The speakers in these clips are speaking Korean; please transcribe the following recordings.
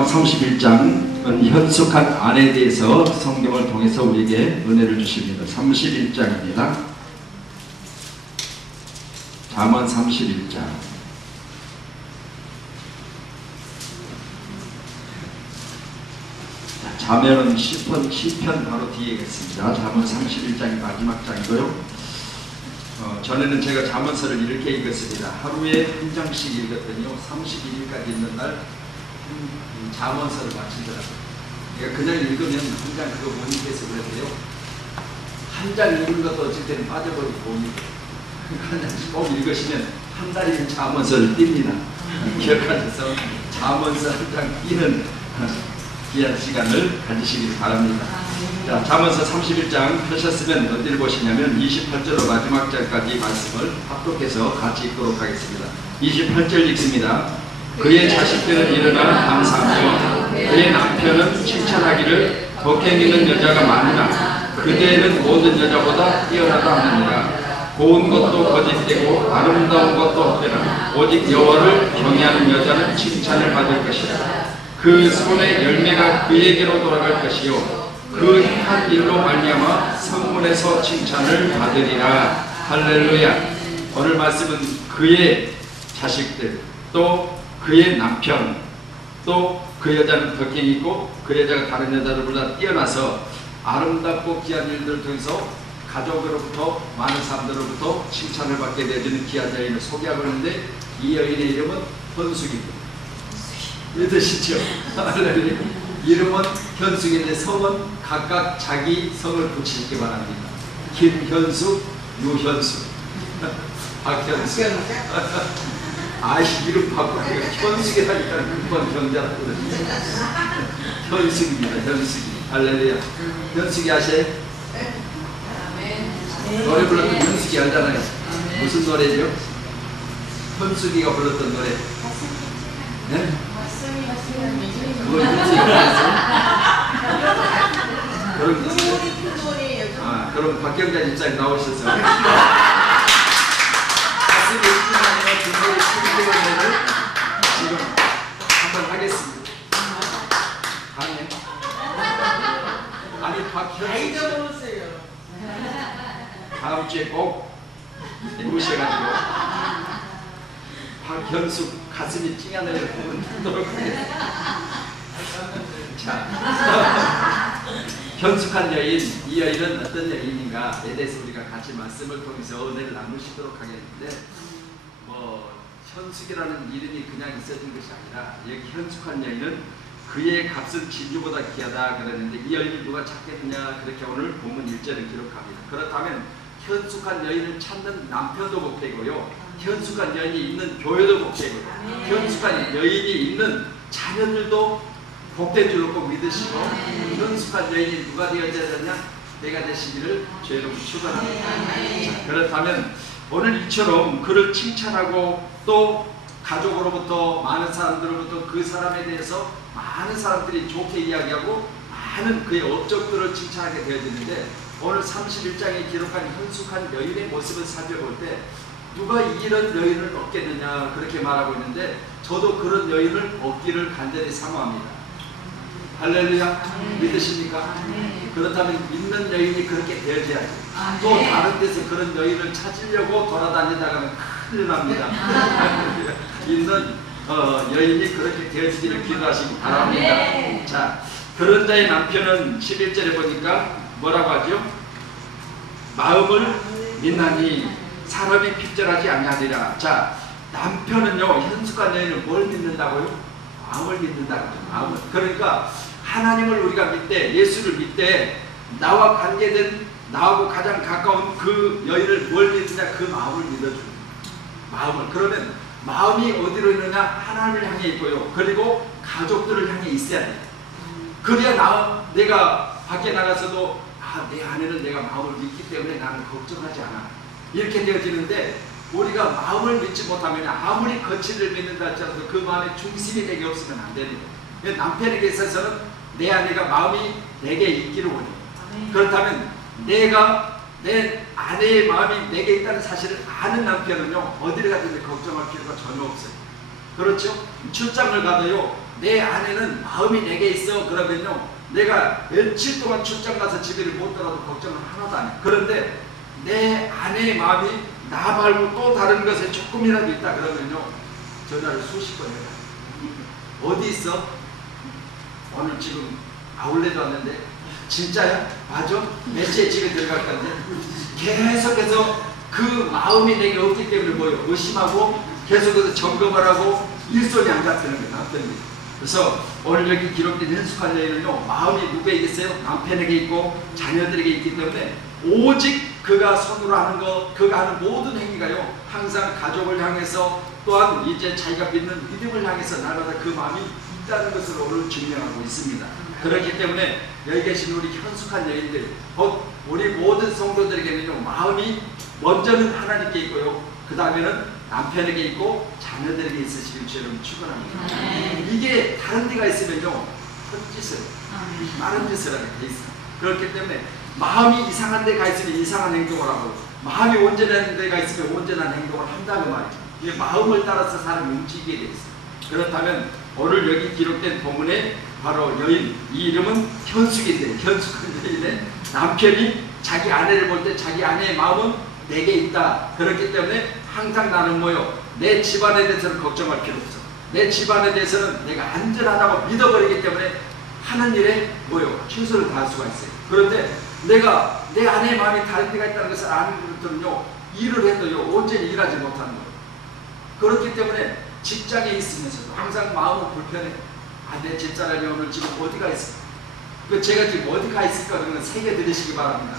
마지막 31장은 현숙한 아내에 대해서 성경을 통해서 우리에게 은혜를 주십니다. 31장입니다. 잠언 31장. 자면은 시편 바로 뒤에 있습니다. 잠언 31장이 마지막 장이고요. 전에는 제가 잠언서를 이렇게 읽었습니다. 하루에 한 장씩 읽었더니요 31일까지 있는 날 잠언서를 마치더라고요. 그러니까 그냥 읽으면 한 장 그거 못 읽겠어 그랬대요. 한 장 읽는 것도 어쩔 때는 빠져버리고 못 읽어요. 한 장씩 꼭 읽으시면 한 달이면 잠언서를 띱니다. 기억하셔서 잠언서 한 장 띄는 귀한 시간을 가지시길 바랍니다. 자, 잠언서 31장 펴셨으면 어디를 보시냐면 28절로 마지막 절까지 말씀을 합독해서 같이 읽도록 하겠습니다. 28절 읽습니다. 그의 자식들은 일어나 감사하며 그의 남편은 칭찬하기를 덕행 있는 여자가 많으나 그대는 모든 여자보다 뛰어나다 하느니라. 고운 것도 거짓되고 아름다운 것도 헛되나 오직 여호와를 경외하는 여자는 칭찬을 받을 것이다. 그 손의 열매가 그에게로 돌아갈 것이요 그 한 일로 말미암아 성문에서 칭찬을 받으리라. 할렐루야. 오늘 말씀은 그의 자식들 또 그의 남편 또 그 여자는 덕행이 있고 그 여자가 다른 여자들보다 뛰어나서 아름답고 귀한 일들을 통해서 가족으로부터 많은 사람들로부터 칭찬을 받게 되어지는 귀한 여인을 소개하고 있는데 이 여인의 이름은 현숙입니다. 믿으시죠? 이름은 현숙인데 성은 각각 자기 성을 붙이시기 바랍니다. 김현숙, 유현숙, 박현숙. 이름 바꾸고 현숙이라니까 금방 경자라고 그러죠. 현숙입니다. 현숙이. 할렐루야. 현숙이 아세요? 노래 불렀던 현숙이 알잖아요. 무슨 노래죠? 현숙이가 불렀던 노래. 네? 그걸 현숙이 그럼 그럼 박경자 집사님 나오셔서 가슴이 있지만 중국의 신기원을 지금 한번 하겠습니다. 다음에 아니 박현숙 다음 주에 꼭 모셔가지고 박현숙 가슴이 찡하는 부분 듣도록 하겠습니다. 자, 현숙한 여인, 이 여인은 어떤 여인인가에 대해서 우리가 같이 말씀을 통해서 은혜를 나누시도록 하겠는데 현숙이라는 이름이 그냥 있어진 것이 아니라 여기 현숙한 여인은 그의 값은 진주보다 귀하다 그러는데 이 여인을 누가 찾겠느냐 그렇게 오늘 본문 1절을 기록합니다. 그렇다면 현숙한 여인을 찾는 남편도 복되고요 현숙한 여인이 있는 교회도 복되고요 현숙한 여인이 있는 자녀들도 복된 줄로 꼭 믿으시고 현숙한 여인이 누가 되어야 되냐 내가 되시기를 주의로 축원합니다. 자, 그렇다면 오늘 이처럼 그를 칭찬하고 또 가족으로부터 많은 사람들로부터 그 사람에 대해서 많은 사람들이 좋게 이야기하고 많은 그의 업적들을 칭찬하게 되어지는데 오늘 31장에 기록한 현숙한 여인의 모습을 살펴볼 때 누가 이런 여인을 얻겠느냐 그렇게 말하고 있는데 저도 그런 여인을 얻기를 간절히 사모합니다. 할렐루야. 믿으십니까? 그렇다면 믿는 여인이 그렇게 되어져야지. 또 다른 데서 그런 여인을 찾으려고 돌아다니다가는 큰일 납니다. 있는 여인이 그렇게 되어지기를 기도하시기 바랍니다. 자, 그런 자의 남편은 11절에 보니까 뭐라고 하죠? 마음을 믿나니 사람이 핍절하지 아니하리라. 자, 남편은요 현숙한 여인을 뭘 믿는다고요? 마음을 믿는다고. 마음을. 그러니까 하나님을 우리가 믿되 예수를 믿되 나와 관계된 나하고 가장 가까운 그 여인을 뭘 믿느냐 그 마음을 믿어주는 마음을. 그러면 마음이 어디로 있느냐 하나님을 향해 있고요 그리고 가족들을 향해 있어야 돼. 그래야 내가 밖에 나가서도 내 아내는 내가 마음을 믿기 때문에 나는 걱정하지 않아 이렇게 되어지는데 우리가 마음을 믿지 못하면 아무리 거칠을 믿는다 할지라도 그 마음에 중심이 내게 없으면 안 되는 거예요. 남편에게 있어서는 내 아내가 마음이 내게 있기를 원해요. 그렇다면 내가 내 아내의 마음이 내게 있다는 사실을 아는 남편은요 어디를 가든지 걱정할 필요가 전혀 없어요. 그렇죠? 출장을 가도요 내 아내는 마음이 내게 있어. 그러면요, 내가 며칠 동안 출장 가서 집에를 못 들어도 걱정을 하나도 안 해. 그런데 내 아내의 마음이 나 말고 또 다른 것에 조금이라도 있다 그러면요, 전화를 수십 번 해요. 어디 있어? 오늘 지금 아울렛 왔는데. 진짜야? 맞아? 몇 시에 집에 들어갈 건데? 계속해서 그 마음이 내게 없기 때문에 뭐예요? 의심하고 계속해서 점검을 하고 일손이 안 잡히는 거예요, 남편이. 그래서 오늘 여기 기록된 현숙한 여인은요, 마음이 누구에게 있어요? 남편에게 있고 자녀들에게 있기 때문에 오직 그가 손으로 하는 것, 그가 하는 모든 행위가요, 항상 가족을 향해서 또한 이제 자기가 믿는 믿음을 향해서 날마다 그 마음이 있다는 것을 오늘 증명하고 있습니다. 그렇기 때문에 여기 계신 우리 현숙한 여인들, 곧 우리 모든 성도들에게는요, 마음이 먼저는 하나님께 있고요, 그 다음에는 남편에게 있고 자녀들에게 있으시길 주님 축원합니다. 이게 다른 데가 있으면요, 헛짓을, 다른 짓을 하게 돼 있어요. 그렇기 때문에 마음이 이상한 데가 있으면 이상한 행동을 하고, 마음이 온전한 데가 있으면 온전한 행동을 한다는 말이에요. 이게 마음을 따라서 사람이 움직이게 돼 있어요. 그렇다면 오늘 여기 기록된 본문에 바로 여인, 이 이름은 현숙인데, 현숙한 여인의 남편이 자기 아내를 볼 때 자기 아내의 마음은 내게 있다. 그렇기 때문에 항상 나는 뭐요? 내 집안에 대해서는 걱정할 필요 없어. 내 집안에 대해서는 내가 안전하다고 믿어버리기 때문에 하는 일에 뭐요? 최선을 다할 수가 있어요. 그런데 내가 내 아내의 마음이 다른 데가 있다는 것을 아는 것들은요, 일을 해도요, 온전히 일하지 못하는 거예요. 그렇기 때문에 직장에 있으면서도 항상 마음은 불편해. 아, 내 집사람이 오늘 지금 어디가 있을까? 제가 지금 어디가 있을까? 그러면 새겨 들으시기 바랍니다.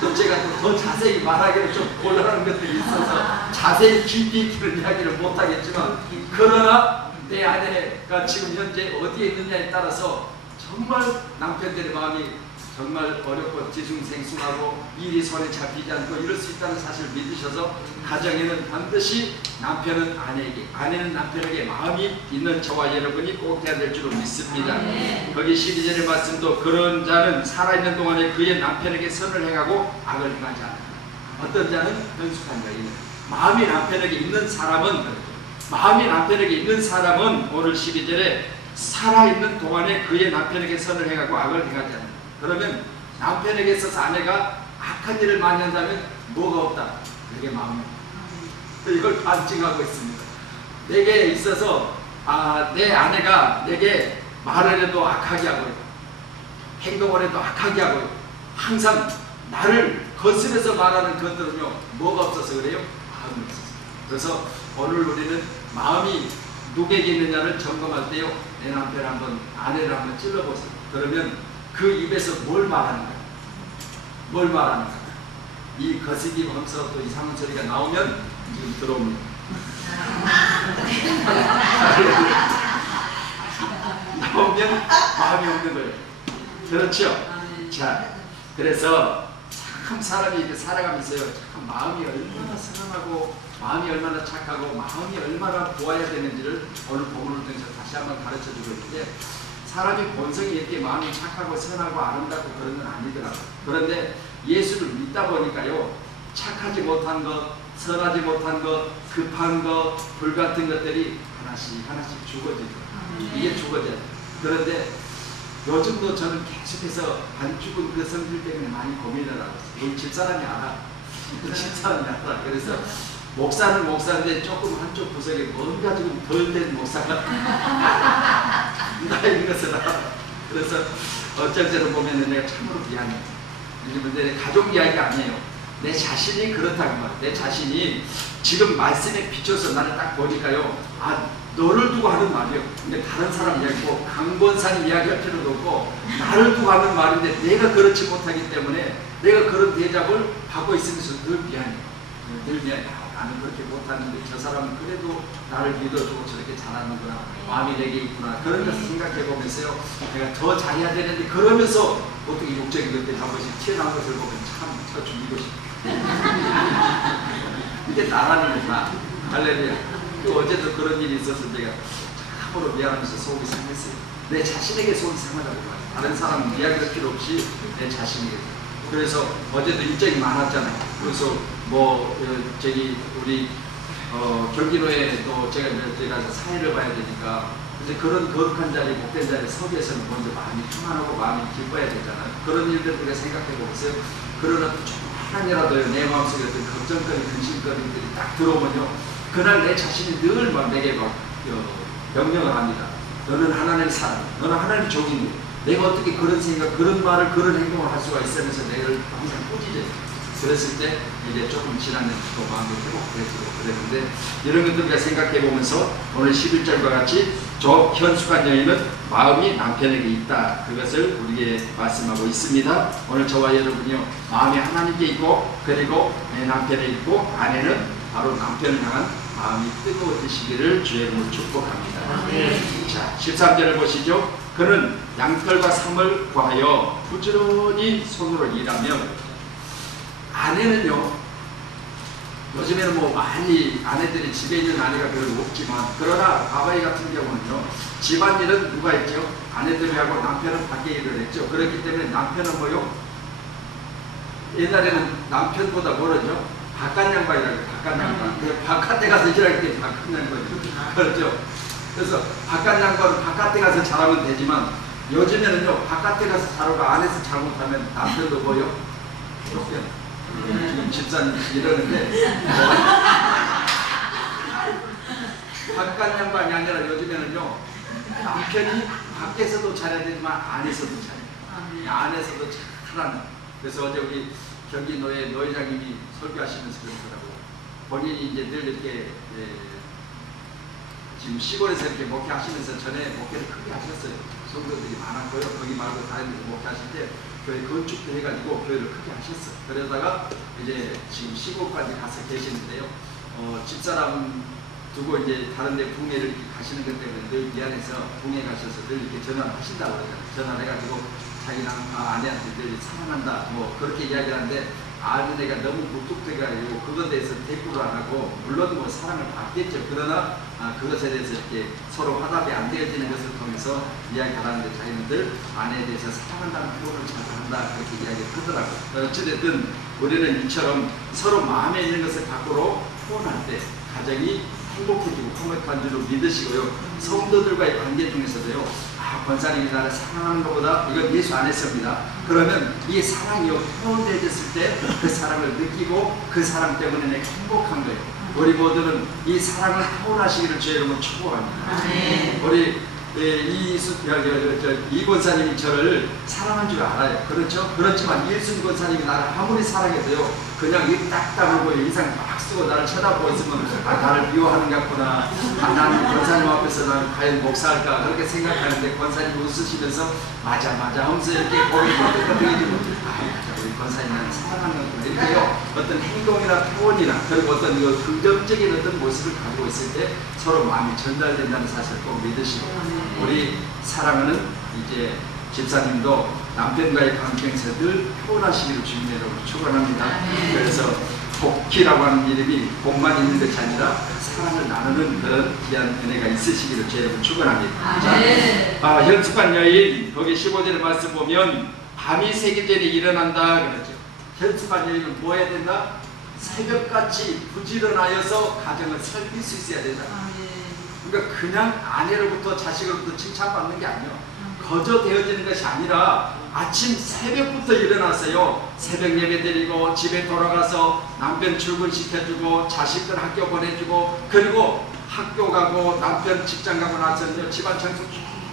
또 제가 더 자세히 말하기는 좀 곤란한 것들이 있어서 자세히 깊이 있기는 이야기를 못하겠지만, 그러나 내 아내가 지금 현재 어디에 있느냐에 따라서 정말 남편들의 마음이 정말 어렵고 뒤숭생숭하고 일이 손에 잡히지 않고 이럴 수 있다는 사실을 믿으셔서 가정에는 반드시 남편은 아내에게, 아내는 남편에게 마음이 있는 저와 여러분이 꼭 돼야 될 줄로 믿습니다. 거기 12절의 말씀도 그런 자는 살아있는 동안에 그의 남편에게 선을 행하고 악을 행하지 않는다. 어떤 자는 현숙한 자이네. 마음이 남편에게 있는 사람은, 마음이 남편에게 있는 사람은 오늘 12절에 살아있는 동안에 그의 남편에게 선을 행하고 악을 행하지 않는다. 그러면 남편에게 있어서 아내가 악한 일을 많이 한다면 뭐가 없다? 내게 마음이 없다. 이걸 반증하고 있습니다. 내게 있어서 내 아내가 내게 말을 해도 악하게 하고요, 행동을 해도 악하게 하고요, 항상 나를 거슬려서 말하는 것들은요, 뭐가 없어서 그래요? 마음이 없어서. 그래서 오늘 우리는 마음이 누구에게 있느냐를 점검할 때요, 내 남편 한번, 아내를 한번 찔러보세요. 그러면 그 입에서 뭘 말하는 거야? 뭘 말하는 거야? 이 거시기면서 또 이상한 소리가 나오면 지금 들어옵니다. 나오면 마음이 없는 거예요. 그렇죠? 자, 그래서 참 사람이 이렇게 살아가면서요, 참 마음이 얼마나 선하고 마음이 얼마나 착하고 마음이 얼마나 좋아야 되는지를 오늘 본문을 통해서 다시 한번 가르쳐주고 있는데, 사람이 본성이 이렇게 마음이 착하고 선하고 아름답고 그런 건 아니더라고요. 그런데 예수를 믿다 보니까요, 착하지 못한 것, 선하지 못한 것, 급한 것, 불같은 것들이 하나씩 하나씩 죽어지죠. 이게 죽어져요. 그런데 요즘도 저는 계속해서 안 죽은 그 성질 때문에 많이 고민을 하고 있어요. 우리 집사람이 알아. 집사람이 알아. 그래서 목사는 목사인데 조금 한쪽 구석에 뭔가 좀 덜 된 목사가 나인 것을 알아. 그래서 어쩔 때는 보면 내가 참으로 미안해. 내 가족 이야기가 아니에요. 내 자신이 그렇다는 거야. 내 자신이 지금 말씀에 비춰서 나를 딱 보니까요, 너를 두고 하는 말이에요. 근데 다른 사람 이야기고 강권산 이야기할 필요도 없고 나를 두고 하는 말인데 내가 그렇지 못하기 때문에 내가 그런 대접을 받고 있으면서 늘 미안해. 늘 미안해. 나는 그렇게 못하는데 저 사람은 그래도 나를 믿어주고 저렇게 잘하는구나, 마음이 내게 있구나, 그런 것을 생각해 보면서요, 내가 더 잘해야 되는데, 그러면서 어떻게 욕적인 것들이 한 번씩 튀어나온 것을 보면 참 죽이고 싶어. 이게 나라는 거다. 할렐루야. 또 어제도 그런 일이 있어서 제가 참으로 미안하면서 속이 상했어요. 내 자신에게 속이 상하다고 봐요. 다른 사람 이야기할 필요 없이 내 자신에게. 그래서 어제도 일정이 많았잖아요. 그래서 우리 경기도에 또 제가 가서 사회를 봐야 되니까 이제 그런 거룩한 자리, 복된 자리에 서기 위해서는 먼저 마음이 평안하고 마음이 기뻐야 되잖아요. 그런 일들 우리가 생각해 보세요. 그러나 조금만이라도요, 내 마음속에 어떤 걱정거리, 근심거리들이 딱 들어오면요, 그날 내 자신이 늘 막 내게 막 명령을 합니다. 너는 하나님의 사람, 너는 하나님의 종이니 내가 어떻게 그런 생각, 그런 말을, 그런 행동을 할 수가 있으면서 내를 항상 꾸짖어요. 그랬을 때 이제 조금 지나면 또 마음이 회복되고 그랬는데, 이런 것들 우리가 생각해 보면서 오늘 11절과 같이 저 현숙한 여인은 마음이 남편에게 있다, 그것을 우리에게 말씀하고 있습니다. 오늘 저와 여러분이요, 마음이 하나님께 있고 그리고 내 남편에 있고, 아내는 바로 남편을 향한 마음이 뜨거워지시기를 주의 이름으로 축복합니다. 자, 13절을 보시죠. 그는 양털과 삼을 구하여 부지런히 손으로 일하며, 아내는요, 요즘에는 뭐 많이 아내들이 집에 있는 아내가 별로 없지만, 그러나 아바이 같은 경우는요, 집안일은 누가 했죠? 아내들이 하고 남편은 밖에 일을 했죠. 그렇기 때문에 남편은 뭐요? 옛날에는 남편보다 뭐라죠? 바깥 양반이라고, 바깥 양반. 바깥에 가서 일할 때 바깥 양반이죠. 그렇죠. 그래서 바깥 양반은 바깥에 가서 잘하면 되지만, 요즘에는요, 바깥에 가서 잘하고 안에서 잘못하면 남편도 뭐요? 쫓겨. 지금 집사님 이러는데, 바깥 양반이 아니라 요즘에는요, 남편이 밖에서도 잘해야 되지만 안에서도 잘해요. 안에서도 잘하는. 그래서 어제 우리 경기 노회장님이 설교하시면서 그러더라고요. 본인이 이제 늘 이렇게 지금 시골에서 이렇게 목회하시면서 전에 목회를 크게 하셨어요. 성도들이 많았고요. 거기 말고 다른 데서 목회하실 때 교회 건축도 해가지고 교회를 크게 하셨어요. 그러다가 이제 지금 시골까지 가서 계시는데요. 집사람 두고 이제 다른 데 북해를 가시는 것 때문에 늘 미안해서 북해 가셔서 늘 이렇게 전화를 하신다고 그러잖아요. 전화를 해가지고 자기랑 아내한테 늘 사랑한다 뭐 그렇게 이야기를 하는데, 아내가 너무 무뚝뚝해가지고 그것에 대해서 대꾸를 안 하고, 물론 뭐 사랑을 받겠죠. 그러나 그것에 대해서 이렇게 서로 화답이 안 되어지는 것을 통해서 이야기를 하는데, 자기는 늘 아내에 대해서 사랑한다는 표현을 잘 한다 그렇게 이야기를 하더라고요. 어찌됐든 우리는 이처럼 서로 마음에 있는 것을 밖으로 표현할 때 가정이 행복해지고 화목한 줄로 믿으시고요. 성도들과의 관계 중에서도요, 권사님이 나를 사랑하는 것보다, 이건 예수 안 했습니다. 그러면 이 사랑이요, 표현되어졌을 때 그 사랑을 느끼고 그 사랑 때문에 내가 행복한 거예요. 우리 모두는 이 사랑을 표현하시기를 주의 이름으로 축복합니다. 우리 이 권사님이 저를 사랑한 줄 알아요. 그렇죠? 그렇지만 예수 권사님이 나를 아무리 사랑해도요, 그냥 입 딱 다물고 인상 막 쓰고 나를 쳐다보고 있으면 나를 미워하는 것 같구나. 나는 권사님 앞에서 나는 과연 목사할까 그렇게 생각하는데, 권사님이 웃으시면서 맞아 하면서 이렇게 고개 끄덕끄덕해지고, 우리 권사님 나는 사랑하는구나 이렇게요, 어떤 행동이나 표현이나 그리고 어떤 긍정적인 어떤 모습을 가지고 있을 때 서로 마음이 전달된다는 사실을 꼭 믿으시고, 우리 사랑하는 이제 집사님도 남편과의 관계에서 늘 표현하시기를 주님으로 축원합니다. 그래서 복희라고 하는 이름이 복만 있는 것이 아니라 사랑을 나누는 그런 귀한 은혜가 있으시기를 주님으로 축원합니다. 자, 현숙한 여인 거기 15절의 말씀 보면 밤이 새기 전에 일어난다 그러죠. 현숙한 여인은 뭐 해야 된다? 새벽같이 부지런하여서 가정을 살필 수 있어야 된다. 그러니까 그냥 아내로부터 자식으로부터 칭찬받는 게 아니에요. 거저 되어지는 것이 아니라 아침 새벽부터 일어났어요. 새벽 예배 드리고 집에 돌아가서 남편 출근시켜주고 자식들 학교 보내주고, 그리고 학교 가고 남편 직장 가고 나서는요, 집안 청소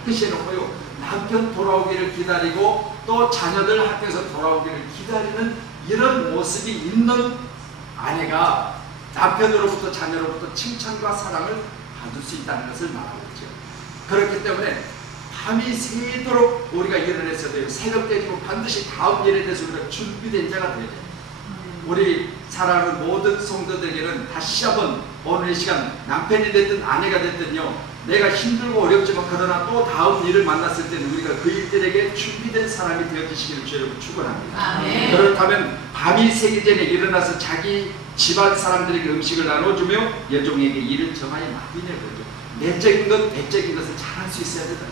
깨끗이 해놓고요, 남편 돌아오기를 기다리고 또 자녀들 학교에서 돌아오기를 기다리는 이런 모습이 있는 아내가 남편으로부터 자녀로부터 칭찬과 사랑을 받을 수 있다는 것을 말하고 있죠. 그렇기 때문에 밤이 새도록 우리가 일을 했어도요, 새벽 때지고 반드시 다음 일에 대해서 우리가 준비된 자가 되어야 돼요. 우리 사랑하는 모든 성도들에게는 다시 한번 오늘 이 시간 남편이 됐든 아내가 됐든요, 내가 힘들고 어렵지만 그러나 또 다음 일을 만났을 때는 우리가 그 일들에게 준비된 사람이 되어주시기를 주여 축원합니다. 그렇다면 밤이 새기 전에 일어나서 자기 집안 사람들에게 음식을 나눠주며 여종에게 일을 정하여 맡기는 거죠. 내적인 것, 내적인 것을 잘할 수 있어야 된다.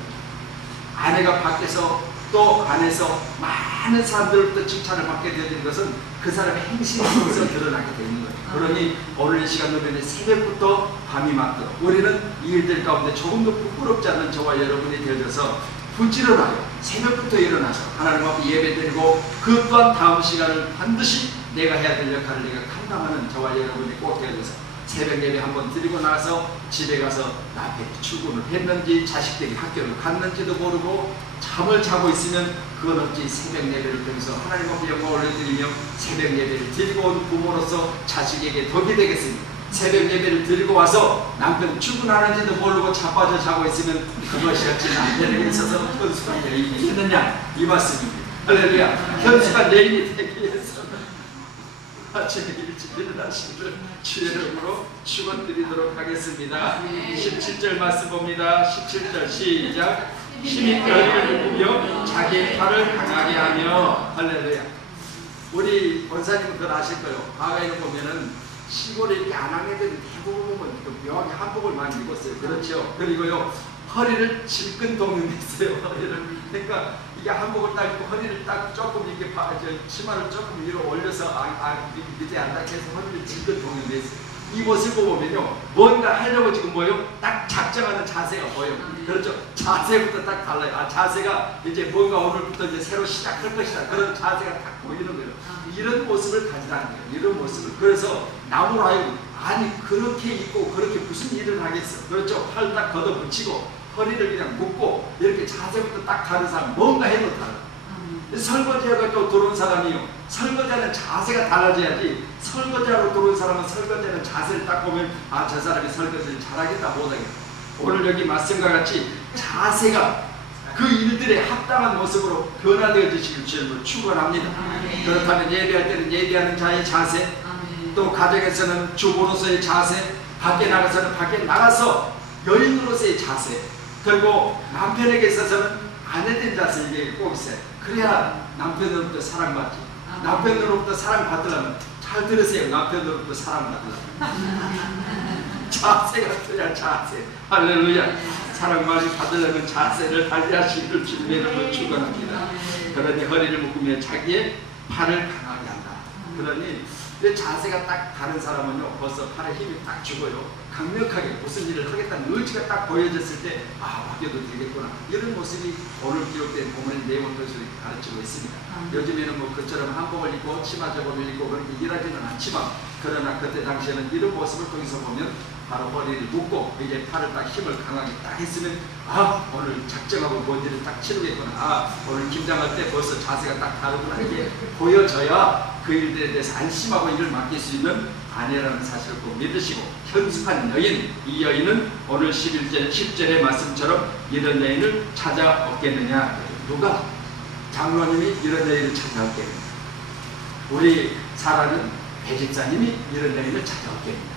아내가 밖에서 또 안에서 많은 사람들로부터 칭찬을 받게 되는 것은 그 사람의 행실에서 드러나게 되는 거예요. 그러니 오늘 이 시간 노래는 새벽부터 밤이 맞도록 우리는 이 일들 가운데 조금도 부끄럽지 않는 저와 여러분이 되어져서 부지런하여 새벽부터 일어나서 하나님 앞에 예배드리고 그 또한 다음 시간을 반드시 내가 해야 될 역할을 내가 감당하는 저와 여러분이 꼭 되어져서 새벽 예배 한번 드리고 나서 집에 가서 남편이 출근을 했는지 자식들이 학교를 갔는지도 모르고 잠을 자고 있으면 그건 없지 새벽 예배를 통해서 하나님 앞에 영광을 올려드리며 새벽 예배를 드리고 온 부모로서 자식에게 덕이 되겠습니다. 새벽 예배를 드리고 와서 남편 출근하는지도 모르고 자빠져 자고 있으면 그것이 어찌 남편에게 있어서 현숙한 여인이 되느냐 이 말씀입니다. 할렐루야. 현숙한 여인이 되기 위해서는 아침에 일찍 일어나시기를 주의 이름으로 축원드리도록 하겠습니다. 17절 말씀 봅니다. 17절 시작. 힘이 뼈를 묶으며 자기의 팔을 강하게 하며 할렐루야. 우리 권사님은 그걸 아실 거예요. 과거에는 보면은 시골에 이렇게 안항애들은 대부분 묘하게 한복을 많이 입었어요. 그렇죠. 그리고요 허리를 질끈 동용했어요. 허리를. 그러니까 이게 한복을 딱 입고 허리를 딱 조금 이렇게 치마를 조금 위로 올려서 밑에 안 닿게 해서 허리를 질끈 동용했어요. 이 모습을 보면요 뭔가 하려고 지금 뭐예요? 딱 작정하는 자세가 보여요. 그렇죠. 자세부터 딱 달라요. 자세가 이제 뭔가 오늘부터 이제 새로 시작할 것이다. 그런 자세가 딱 보이는 거예요. 이런 모습을 가지라는 거예요. 이런 모습을. 그래서 나무로 하여금 아니 그렇게 입고 그렇게 무슨 일을 하겠어. 그렇죠. 팔 딱 걷어붙이고 허리를 그냥 묶고 이렇게 자세부터 딱 다른 사람 뭔가 해도 달라. 설거지하고 또 들어온 사람이요. 설거지하는 자세가 달라져야지. 설거지하러 들어온 사람은 설거지하는 자세를 딱 보면 아 저 사람이 설거지를 잘하겠다 못하겠다. 오늘 여기 말씀과 같이 자세가 그 일들에 합당한 모습으로 변화되어 주시길 주님으로 축원합니다. 그렇다면 예배할 때는 예배하는 자의 자세, 또 가정에서는 주부로서의 자세, 밖에 나가서는 밖에 나가서 여인으로서의 자세, 그리고 남편에게 있어서는 아내된 자세 이게 꼭 있어요. 그래야 남편으로부터 사랑받지. 남편으로부터 사랑받으려면 잘 들으세요. 남편으로부터 사랑받으려면 자세가 돼야 자세. 할렐루야. 사랑 많이 받으려면 자세를 달리하시기를 주님의 이름으로 축원합니다. 그러니 허리를 묶으며 자기의 팔을 강하게 한다. 그러니 내 자세가 딱 다른 사람은요 벌써 팔에 힘이 딱 죽어요. 강력하게 무슨 일을 하겠다는 의지가 딱 보여졌을 때 아 바뀌어도 되겠구나. 이런 모습이 오늘 기록된 본문의 내용을 통해서 가르치고 있습니다. 요즘에는 뭐 그처럼 한복을 입고 치마 저고를 입고 그렇게 일하지는 않지만 그러나 그때 당시에는 이런 모습을 통해서 보면 바로 허리를 묶고 이제 팔을 딱 힘을 강하게 딱 했으면 아 오늘 작정하고 뭔지를 딱 치르겠구나. 아 오늘 김장할 때 벌써 자세가 딱 다르구나. 이게 보여져야 그 일들에 대해서 안심하고 일을 맡길 수 있는 아내라는 사실을 꼭 믿으시고 현숙한 여인, 이 여인은 오늘 11절 10절의 말씀처럼 이런 여인을 찾아없겠느냐. 누가? 장로님이 이런 여인을 찾아없겠느냐. 우리 사라는 배집사님이 이런 여인을 찾아없겠느냐.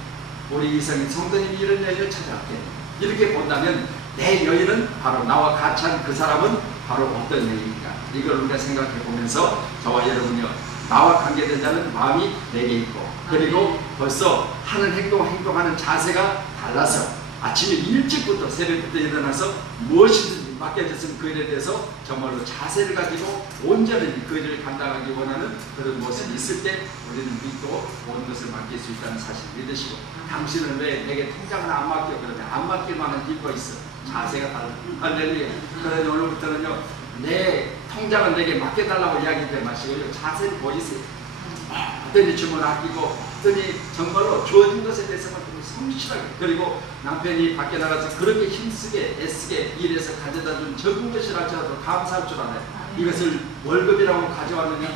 우리 이성인 성도님이 이런 여인을 찾아왔겠네. 이렇게 본다면 내 여인은 바로 나와 같이 한 그 사람은 바로 어떤 여인인가. 이걸 우리가 생각해 보면서 저와 여러분이요 나와 관계된 자는 마음이 내게 있고 그리고 벌써 하는 행동하는 자세가 달라서 아침에 일찍부터 새벽부터 일어나서 무엇이든지 맡겨졌으면 그 일에 대해서 정말로 자세를 가지고 온전히 그 일을 감당하기 원하는 그런 모습이 있을 때 우리는 믿고 모든 것을 맡길 수 있다는 사실을 믿으시고 당신은 왜 내게 통장을 안 맡겨? 그러면 안 맡길 만한 이유가 있어. 자세가 달라. 할렐루야. 그러니 오늘부터는요 내 통장은 내게 맡겨달라고 이야기하지 마시고요 자세를 보이세요. 어떤 주문 아끼고 어떤 정말로 주어진 것에 대해서만 성실하게 그리고 남편이 밖에 나가서 그렇게 힘쓰게 애쓰게 일해서 가져다 준 적은 것이라도 감사할 줄 알아요. 이것을 월급이라고 가져왔느냐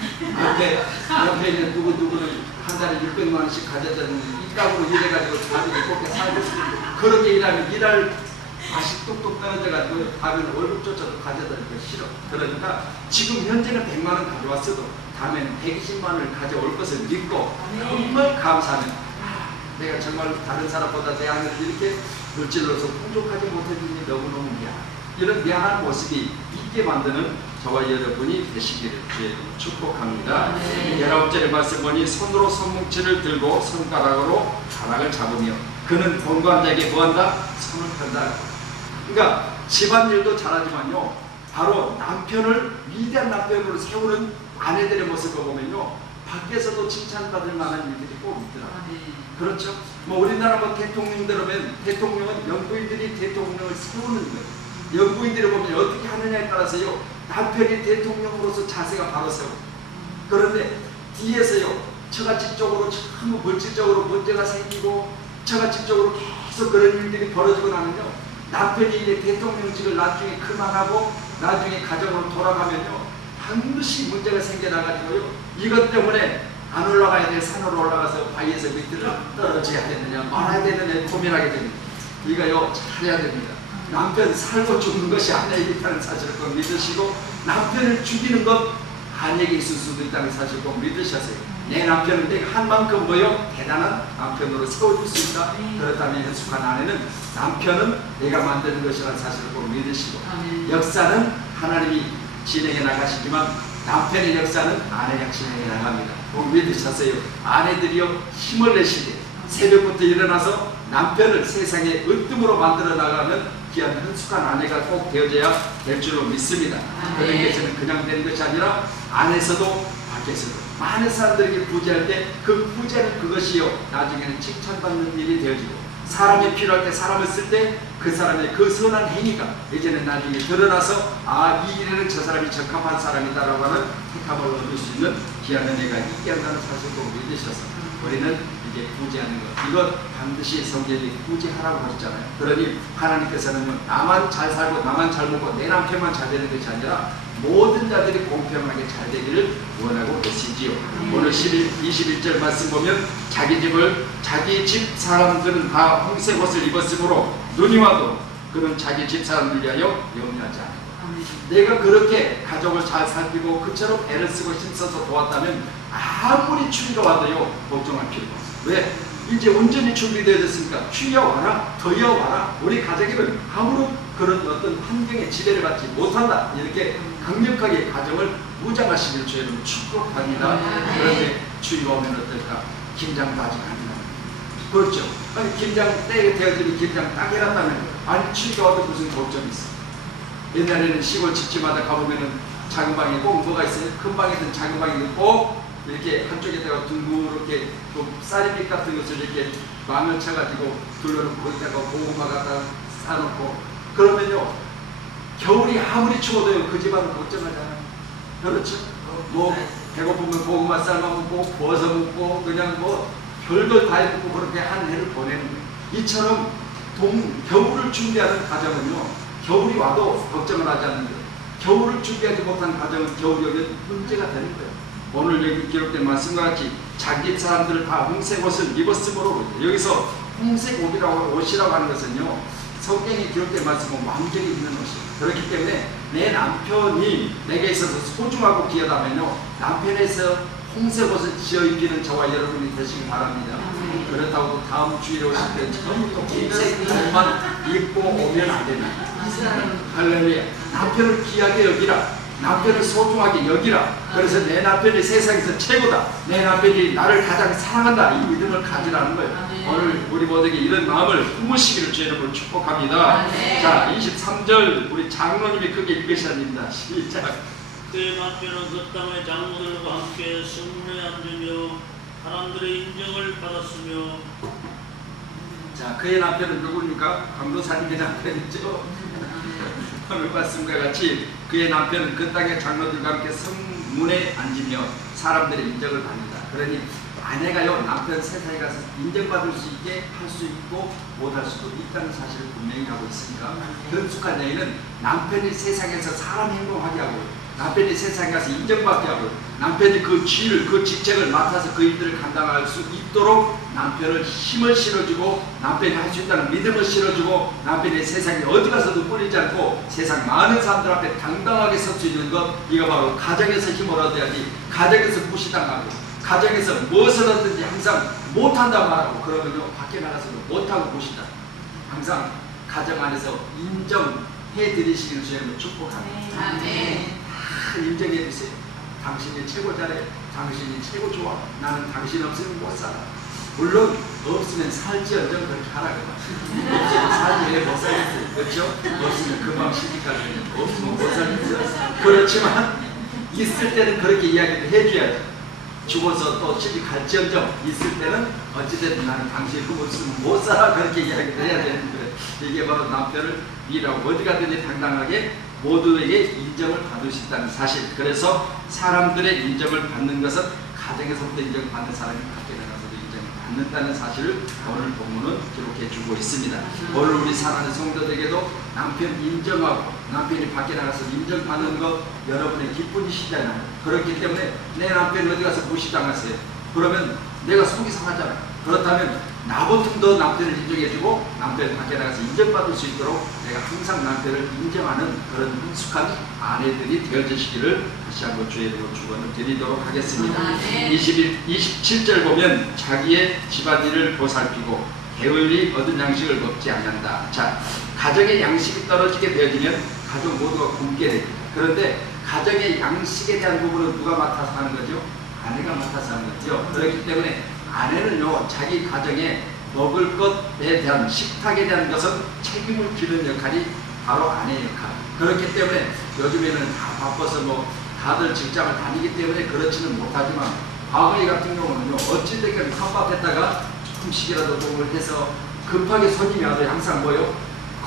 옆에 있는 누구는 한 달에 600만 원씩 가져다 주는 이 값으로 일해가지고 가족이 곱게 살고 그렇게 일하면 일할 맛이 뚝뚝 떨어져가지고 다음에는 월급조차도 가져다 주기 싫어. 그러니까 지금 현재는 100만 원 가져왔어도 다음에는 120만 원을 가져올 것을 믿고 정말 감사하면 내가 정말 다른 사람보다 내 아내를 이렇게 물질로서 풍족하지 못해주니 너무너무 미안. 이런 미안한 모습이 있게 만드는 저와 여러분이 되시기를 축복합니다. 19절의 말씀 보니 손으로 손뭉치를 들고 손가락으로 가락을 잡으며 그는 본관자에게 뭐한다? 손을 편다. 그러니까 집안일도 잘하지만요 바로 남편을 위대한 남편으로 세우는 아내들의 모습을 보면요, 밖에서도 칭찬받을 만한 일들이 꼭 있더라고요. 그렇죠? 뭐 우리나라 뭐 대통령들 오면 대통령은 영부인들이 대통령을 세우는 거예요. 영부인들을 보면 어떻게 하느냐에 따라서요, 남편이 대통령으로서 자세가 바로 세우고, 그런데 뒤에서요, 처가집적으로 전부 물질적으로 문제가 생기고 처가집적으로 계속 그런 일들이 벌어지고 나면요, 남편이 이제 대통령직을 나중에 그만하고 나중에 가정으로 돌아가면요, 반드시 문제가 생겨나가지고요, 이것 때문에 안 올라가야 돼, 산으로 올라가서 바위에서 밑으로 떨어져야 되느냐 말아야 되느냐 고민하게 됩니다. 이거요, 잘해야 됩니다. 남편 살고 죽는 것이 아내에게 있다는 사실을 꼭 믿으시고, 남편을 죽이는 것 아내에게 있을 수도 있다는 사실을 꼭 믿으셨어요. 내 남편은 내가 한 만큼 뭐요? 대단한 남편으로 세워줄 수 있다. 그렇다면 현숙한 아내는 남편은 내가 만드는 것이라는 사실을 꼭 믿으시고, 역사는 하나님이 진행해 나가시지만 남편의 역사는 아내가 진행해 나갑니다. 꼭 믿으셨어요. 아내들이요, 힘을 내시게 새벽부터 일어나서 남편을 세상의 으뜸으로 만들어 나가는 귀한 현숙한 아내가 꼭 되어져야 될 줄로 믿습니다. 그런 게 저는 그냥 되는 것이 아니라 안에서도 밖에서도 많은 사람들에게 구제할 때 그 구제는 그것이요, 나중에는 칭찬받는 일이 되어지고, 사람이 필요할 때 사람을 쓸 때 그 사람의 그 선한 행위가 이제는 나중에 드러나서 아, 이 일에는 저 사람이 적합한 사람이다라고 하는 택함을 얻을 수 있는 귀한 은혜가 있게 한다는 사실도 믿으셔서 우리는 이게 구제하는 것, 이것 반드시 성경이 구제하라고 하셨잖아요. 그러니 하나님께서는 나만 잘 살고 나만 잘 먹고 내 남편만 잘 되는 것이 아니라 모든 자들이 공평하게 잘 되기를 원하고 계시지요. 오늘 21절 말씀 보면 자기 집 사람들은 다 홍색 옷을 입었으므로 눈이 와도 그는 자기 집 사람들 위하여 염려하지 않고, 내가 그렇게 가족을 잘 살피고 그처럼 애를 쓰고 힘써서 도왔다면 아무리 추위가 와도요, 걱정할 필요가 없어요. 왜? 이제 온전히 준비되어졌으니까 추위야 와라, 더위야 와라, 우리 가족에는 아무런 그런 어떤 환경에 지배를 받지 못한다, 이렇게 강력하게 가정을 무장하시길 주님은 축복합니다. 그런데 추위가 오면 어떨까? 김장도 아직 안 합니다. 그렇죠? 아니 김장 때에 되어지니 김장 딱 해놨다면, 아니 추위가 와도 무슨 걱정이 있어? 옛날에는 시골 집집마다 가보면은 작은 방에 꼭 뭐가 있어요? 큰 방이든 작은 방이든 꼭 이렇게 한쪽에다가 둥그렇게 또 쌀잎 같은 것을 이렇게 망을 쳐가지고 둘러놓고 거기다가 고구마 갖다 싸놓고, 그러면요, 겨울이 아무리 추워도요, 그 집안은 걱정하잖아요. 그렇죠? 뭐 배고프면 고구마 삶아 먹고 구워서 먹고 그냥 뭐 별걸 다 해먹고 그렇게 한 해를 보내는 거예요. 이처럼 겨울을 준비하는 가정은요, 겨울이 와도 걱정을 하지 않는 거예요. 겨울을 준비하지 못한 가정은 겨울이 오면 문제가 되는 거예요. 오늘 여기 기록된 말씀과 같이 자기 사람들을 다 홍색 옷을 입었으므로, 여기서 홍색 옷이라고 하는 것은요, 성경에 기록된 말씀은 완전히 입는 옷이에요. 그렇기 때문에 내 남편이 내게 있어서 소중하고 귀하다면요, 남편에서 홍색 옷을 지어 입히는 저와 여러분이 되시기 바랍니다. 그렇다고 다음 주일에 오실 때 전부 홍색 옷만 입고 오면 안 됩니다. 할렐루야. 남편을 귀하게 여기라, 남편을 소중하게 여기라. 그래서 내 남편이 세상에서 최고다, 내 남편이 나를 가장 사랑한다, 이 믿음을 가지라는 거예요. 오늘 우리 모두에게 이런 마음을 품으시기를 주의 이름으로 축복합니다. 자, 23절 우리 장로님이 크게 읽으셔야 됩니다. 시작. 그의 남편은 그 땅의 장로들과 함께 성문에 앉으며 사람들의 인정을 받았으며. 자, 그의 남편은 누구입니까? 강도사님의 남편이죠. 오늘 말씀과 같이 그의 남편은 그 땅의 장로들과 함께 성문에 앉으며 사람들의 인정을 받는다. 그러니 아내가요, 남편 세상에 가서 인정받을 수 있게 할 수 있고 못할 수도 있다는 사실을 분명히 하고 있으니까, 현숙한 여인은 남편이 세상에서 사람 행동하게 하고, 남편이 세상에 가서 인정받게 하고, 남편이 그 쥐를, 그 직책을 맡아서 그 일들을 감당할 수 있도록 남편을 힘을 실어주고, 남편이 할 수 있다는 믿음을 실어주고, 남편이 세상에 어디 가서도 꿀리지 않고 세상 많은 사람들 앞에 당당하게 설 수 있는 것, 이거 바로 가정에서 힘을 얻어야지, 가정에서 무시당하고 가정에서 무엇을 하든지 항상 못한다 말하고 그러면요, 밖에 나가서도 못하고 보시다. 항상 가정 안에서 인정해 드리시기를 주님을 축복합니다. 아멘. 다 인정해 주세요. 당신이 최고 잘해, 당신이 최고 좋아, 나는 당신 없으면 못 살아. 물론 없으면 살지언정 그렇게 하라고. 없으면 살지 오래 못 살겠어요. 그렇죠? 없으면 금방 시집가거든요. 없으면 못 살겠어요. 그렇지만 있을 때는 그렇게 이야기를 해줘야죠. 죽어서 또 시집갈지언정 있을 때는 어찌됐든 나는 당신이 그 없으면 못 살아, 그렇게 이야기를 해야 되는 거예요. 이게 바로 남편을 미라고 어디 가든지 당당하게 모두에게 인정을 받을 수 있다는 사실. 그래서 사람들의 인정을 받는 것은 가정에서부터 인정받는 사람이 밖에 나가서도 인정을 받는다는 사실을 오늘 본문은 기록해 주고 있습니다. 오늘 우리 사랑하는 성도들에게도 남편 인정하고 남편이 밖에 나가서 인정받는 것 여러분의 기쁨이시잖아요. 그렇기 때문에 내 남편이 어디 가서 무시당하세요. 그러면 내가 속이 상하잖아요. 그렇다면 나보다 더 남편을 인정해주고 남편이 밖에 나가서 인정받을 수 있도록 내가 항상 남편을 인정하는 그런 능숙한 아내들이 되어주시기를 다시 한번 주의 이름으로 축원을 드리도록 하겠습니다. 27절 보면 자기의 집안일을 보살피고 게을리 얻은 양식을 먹지 않는다. 자, 가정의 양식이 떨어지게 되어지면 가족 모두가 굶게 됩니다. 그런데 가정의 양식에 대한 부분은 누가 맡아서 하는 거죠? 아내가 맡아서 하는 거죠. 그렇기 때문에 아내는요, 자기 가정에 먹을 것에 대한 식탁에 대한 것은 책임을 지는 역할이 바로 아내의 역할. 그렇기 때문에 요즘에는 다 바빠서 다들 직장을 다니기 때문에 그렇지는 못하지만 과거에 같은 경우는요, 어찌됐든 컵밥했다가 조금씩이라도 도움을 해서 급하게 손님이 와도 항상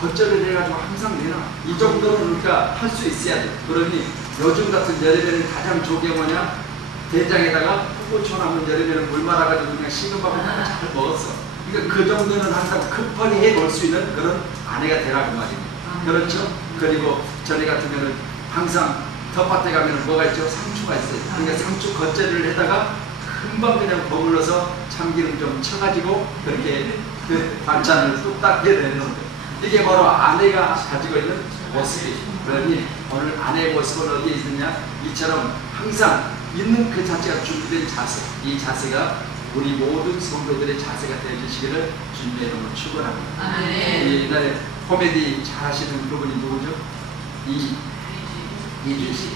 겉절을 해가지고 항상 내놔. 이 정도는 그러니까 할 수 있어야 돼. 그러니 요즘 같은 여름에는 가장 좋은 게 뭐냐? 대장에다가 후고초 남은 여름에는 물 말아가지고 그냥 식은 밥을 잘 먹었어. 그러니까 그 정도는 항상 급하게 해 놓을 수 있는 그런 아내가 되라고 말입니다. 그렇죠? 그리고 저희 같은 경우는 항상 텃밭에 가면 뭐가 있죠? 상추가 있어요. 그러니까 상추 겉절이를 해다가 금방 그냥 버물러서 참기름 좀 쳐가지고 그렇게 그 반찬을 뚝딱 해내는 거예요. 이게 바로 아내가 가지고 있는 모습이. 그러니 오늘 아내의 모습은 어디에 있느냐? 이처럼 항상 있는 그 자체가 준비된 자세. 이 자세가 우리 모든 성도들의 자세가 되어주시기를 주님의 이름으로 축원합니다. 옛날에 코미디 잘하시는 그분이 누구죠? 이준 씨.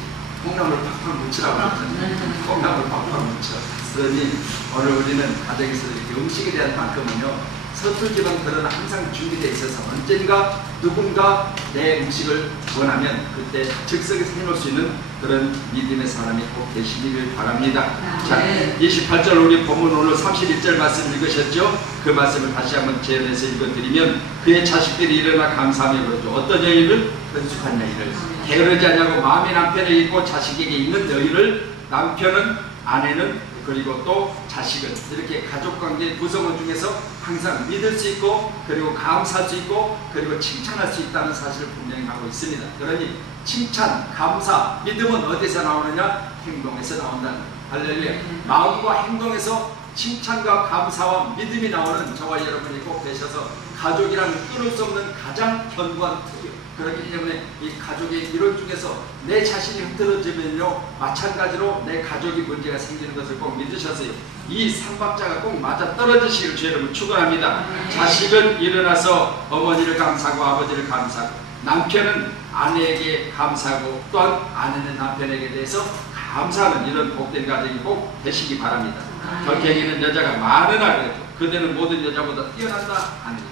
콩나물 팍팍 묻히라고 하잖아요. 콩나물 팍팍 묻혀. 그러니 오늘 우리는 가정에서 이렇게 음식에 대한 만큼은요, 서툴지만 그런 항상 준비되어 있어서 언젠가 누군가 내 음식을 원하면 그때 즉석에서 해놓을 수 있는 그런 믿음의 사람이 꼭 되시기를 바랍니다. 자, 28절 우리 본문 오늘 31절 말씀 읽으셨죠? 그 말씀을 다시 한번 재현해서 읽어드리면 그의 자식들이 일어나 감사하며 그러죠. 어떤 여인을? 현숙한 여인을. 게으르지 않냐고 마음이 남편에 있고 자식에게 있는 여인을 남편은, 아내는, 그리고 또 자식은 이렇게 가족관계 구성원 중에서 항상 믿을 수 있고 그리고 감사할 수 있고 그리고 칭찬할 수 있다는 사실을 분명히 하고 있습니다. 그러니 칭찬, 감사, 믿음은 어디서 나오느냐? 행동에서 나온다는 거예요. 할렐루야. 마음과 행동에서 칭찬과 감사와 믿음이 나오는 저와 여러분이 꼭 되셔서 가족이란 끊을 수 없는 가장 견고한 틀이에요. 그렇기 때문에 이 가족의 이론 중에서 내 자신이 흐트러지면요, 마찬가지로 내 가족이 문제가 생기는 것을 꼭 믿으셨어요. 이 삼박자가 꼭 맞아 떨어지시길 주 여러분 축원합니다. 자식은 일어나서 어머니를 감사하고 아버지를 감사하고 남편은 아내에게 감사하고 또한 아내는 남편에게 대해서 감사하는 이런 복된 가정이 꼭 되시기 바랍니다. 덕행이는 여자가 많으나 그래도 그대는 모든 여자보다 뛰어난다 아닙니다.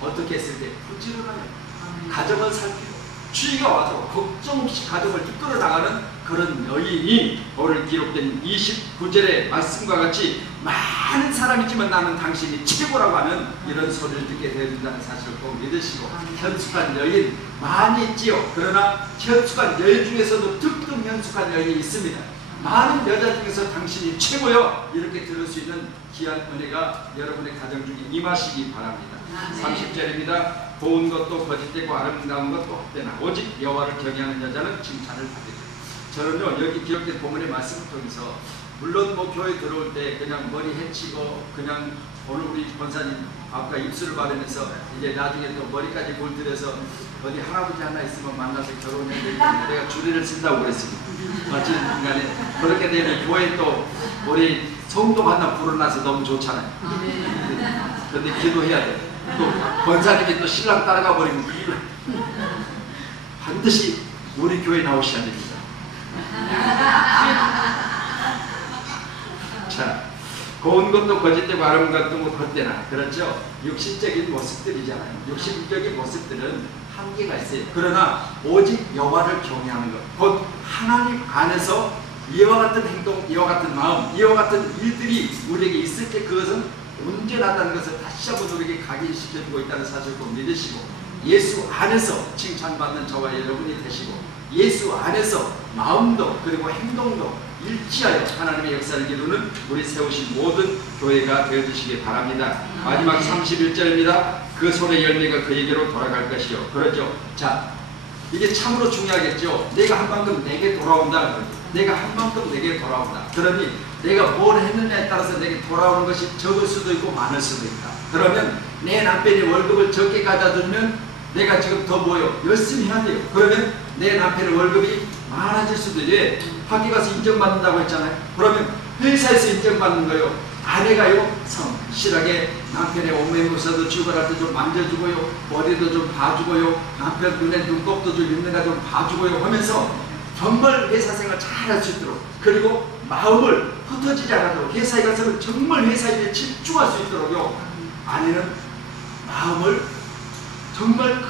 어떻게 했을 때 부지런하면 가정을 살피고 주의가 와서 걱정 없이 가정을 이끌어 나가는 그런 여인이 오늘 기록된 29절의 말씀과 같이 많은 사람이지만 나는 당신이 최고라고 하는 이런 소리를 듣게 되어진다는 사실을 꼭 믿으시고 현숙한 여인 많이 있지요. 그러나 현숙한 여인 중에서도 특급 현숙한 여인이 있습니다. 많은 여자 중에서 당신이 최고요, 이렇게 들을 수 있는 귀한 은혜가 여러분의 가정 중에 임하시기 바랍니다. 30절입니다. 고운 것도 거짓되고 아름다운 것도 헛되나 오직 여호와를 경외하는 여자는 칭찬을 받으리라. 저는요, 여기 기록된 본문의 말씀을 통해서 물론 교회 들어올 때 그냥 머리 해치고 그냥 오늘 우리 권사님 아까 입술을 바르면서 이제 나중에 또 머리까지 골들여서 어디 할아버지 하나 있으면 만나서 결혼해야 되는데 내가 주례를 쓴다고 그랬습니다. 어쨌든 간에 그렇게 되면 교회 또 우리 성도 하나 불어나서 너무 좋잖아요. 그런데 기도해야 돼. 또 권사님이 또 신랑 따라가 버리면 반드시 우리 교회 나오셔야 됩니다. 자, 고운 것도 거짓되고 아름다운 것도 뭐 겉되나. 그렇죠? 육신적인 모습들이잖아요. 육신적인 모습들은 한계가 있어요. 그러나 오직 여호와를 경외하는 것, 곧 하나님 안에서 이와 같은 행동, 이와 같은 마음, 이와 같은 일들이 우리에게 있을 때 그것은 온전하다는 것을 다시 한번 우리에게 각인시켜주고 있다는 사실을 꼭 믿으시고, 예수 안에서 칭찬받는 저와 여러분이 되시고, 예수 안에서 마음도 그리고 행동도 일치하여 하나님의 역사를 이루는 우리 세우신 모든 교회가 되어주시기 바랍니다. 마지막 31절입니다. 그 손의 열매가 그에게로 돌아갈 것이요. 그렇죠. 자, 이게 참으로 중요하겠죠. 내가 한 만큼 내게 돌아온다. 내가 한 만큼 내게 돌아온다. 그러니 내가 뭘 했느냐에 따라서 내게 돌아오는 것이 적을 수도 있고 많을 수도 있다. 그러면 내 남편이 월급을 적게 가져두면 내가 지금 더 뭐요? 열심히 해야 돼요. 그러면 내 남편의 월급이 많아질 수도 있어요. 밖에 가서 인정받는다고 했잖아요. 그러면 회사에서 인정받는 거요. 아내가요 성실하게 남편의 옷매무새도 출근할 때 좀 만져주고요, 머리도 좀 봐주고요, 남편 눈에 눈곱도 좀 있는가 좀 봐주고요 하면서 정말 회사 생활 잘할 수 있도록, 그리고 마음을 흩어지지 않아도 회사에 가서는 정말 회사 일에 집중할 수 있도록요, 아내는 마음을 정말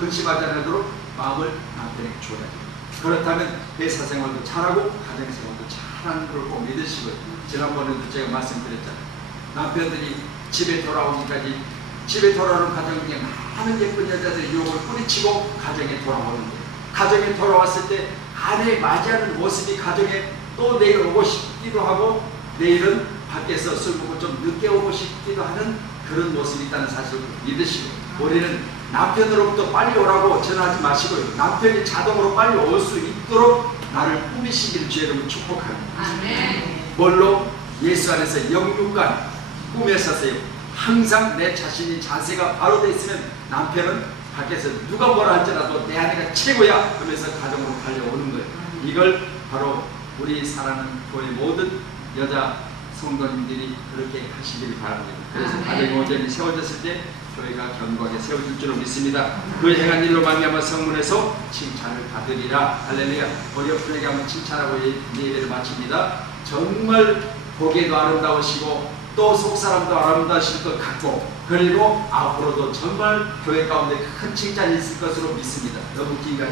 근심하지 않도록 마음을 남편에게 줘야 돼요. 그렇다면 회사 생활도 잘하고 가정 생활도 잘하는 걸 꼭 믿으시고요. 지난번에도 제가 말씀드렸잖아요. 남편들이 집에 돌아오기까지, 집에 돌아오는 가정 중에 많은 예쁜 여자들이 유혹을 뿌리치고 가정에 돌아오는데, 가정에 돌아왔을 때 아내 맞이하는 모습이 가정에 또 내일 오고 싶기도 하고, 내일은 밖에서 술 먹고 좀 늦게 오고 싶기도 하는 그런 모습이 있다는 사실을 믿으시고, 우리는 남편으로부터 빨리 오라고 전하지 마시고요, 남편이 자동으로 빨리 올 수 있도록 나를 꾸미시기를 주의 이름으로 축복합니다. 아멘. 뭘로? 예수 안에서 영육간 꾸며서세요. 항상 내 자신이 자세가 바로 돼 있으면 남편은 밖에서 누가 뭐라 할지라도 내 아내가 최고야 하면서 가정으로 달려오는 거예요. 이걸 바로 우리 사랑하는 교회 모든 여자 성도님들이 그렇게 하시길 바랍니다. 그래서 가정이 온전히 세워졌을 때 교회가 견고하게 세워질 줄로 믿습니다. 그 행한 일로 말미암아 성문에서 칭찬을 받으리라. 할렐루야. 우리 옆분에게 한번 칭찬하고 예배를 마칩니다. 정말 보기에도 아름다우시고 또 속사람도 아름다우실 것 같고, 그리고 앞으로도 정말 교회 가운데 큰 칭찬이 있을 것으로 믿습니다. 너무 긴가요?